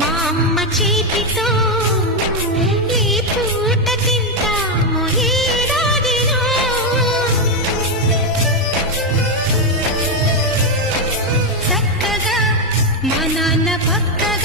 మా అమ్మ చేతితో ఈ పూట తింటాము ఏడాదిలో. చక్కగా మా నాన్న పక్కగా